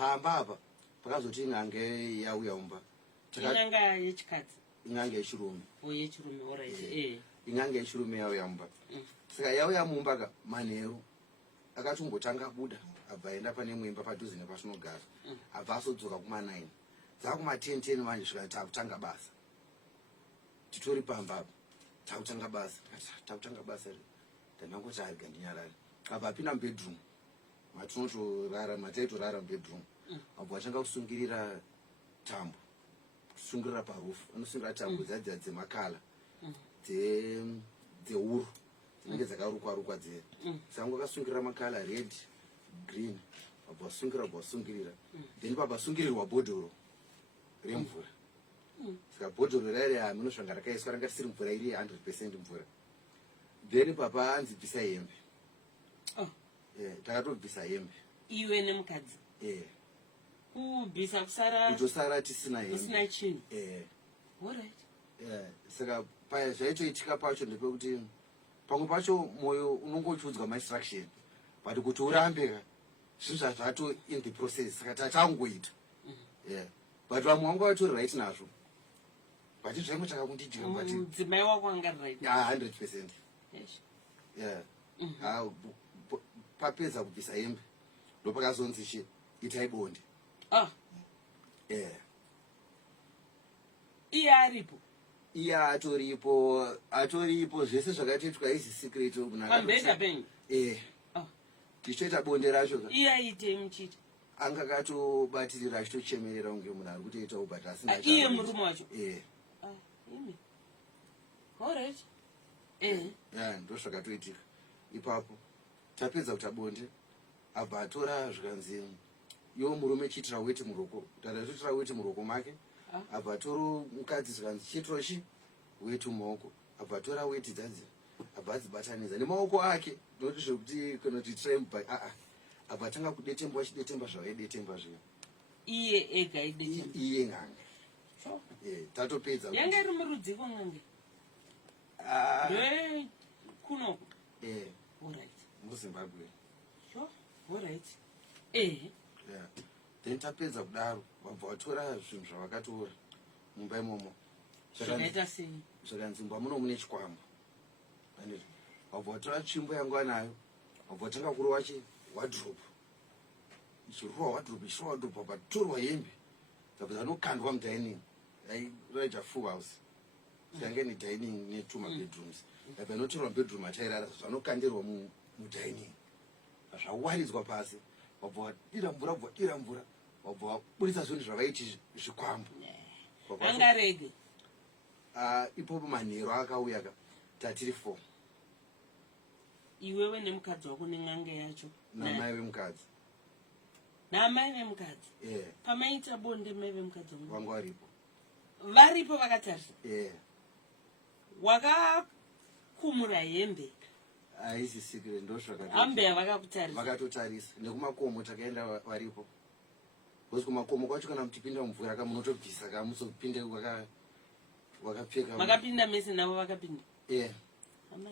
pamba apa pakazoti ingange yauya umba inanga yechikadzi ingange yechirume yechirume alright ingange yechirume yauya umba saka yauya mumba ka manheru akatongotanga buda abva enda pane mwimba padhuze nepatinogara abva asodzoka kuma9 dzakuma10 manje svika takutanga basa titori pamba apa takutanga basa ndanangoti arga ndinyarari abva apinda mubedroom matinotorara mataitorara mubedroom abva atanga kusungirira tambo kusungirira parufu anosungirira tambo dzadza dzemakala dzeuru dzinenge dzakarukwa dzere sangu akasungirira makala red green abva asungirira then pabva asungirirwa bhodhoro remvura saka bhodhoro rairi munoshanga rakaiswa ranga risiri mvura iri 100% mvura then papa anzibvisa hembe takatobvisa hembe iwe nemukadzi kubvisa kutosara tisina hembe chinhu alright saka zvaitoitika pacho ndepekuti pamwe pacho mwoyo unongochudzwa mainstruction but kuti urambe zvinhu zvato in the process saka tatangoita but vamwe vanga vatori right nazvo but zvaimwe takakundidira mudzimai wako anga right 100%. Papedza kubvisa hembe ndopakazonzi itai bonde iye aripo iye atoripo zvese zvakatoitwa izi secret pambeda penyu tichitoita bonde racho iye aitei muchita anga katobatirira achitochemerera kunge munhu ari kutoitawo but asina iye murume wacho alright ndo zvakatoitika ipapo tapedza kuita bonde abva atora zvikanzi iwo murume chiitira weti muroko tatatoitira weti muroko make abva atoro mukadzi zvikanzi chiitochi weti mumaoko abva atora weti dzadzi abva adzibatanidza nemaoko ake noti zvekuti kunoti tramp abva atanga kudetemba achidetemba zvavaidetemba zviya iye ega iye ng'ange tatopedza yanga iri murudziko ng'ange kunoko alright muzimbabwe alright then tapedza kudaro vabva vatora zvinhu zvavakatora mumba imomo zvakaita sei zvakanzi mumba muno mune chikwama vabva vatora tsvimbo yanga nayo vabva vatanga kurova wadhropu ichirova wadhropu vabva torwa hembe dzabva dzanokandwa mudining airaita full house sange nedining ne2 mabedrooms abva notorwa bedroom atairara zvanokandirwa mudining zvawaridzwa pasi vabva vadira mvura vabva vabudisa zvinhu zvavaiti zvikwambo angarege ipopo manheru akauya tatiri 4 iwewe nemukadzi wako nen'anga yacho namai vemukadzi pamaita bonde mai vemukadzi vangu varipo vakatarisa wakakumura hembe haisi secret ndo hambe vakakutarisa vakatotarisa nekumakomo takaenda varipo kozi kumakomo kwacho kana mutipinda mumvura kamunotobvisa kamusopinde wakapfeka makapinda mese navo vakapinda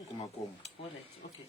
kumakomo alright okay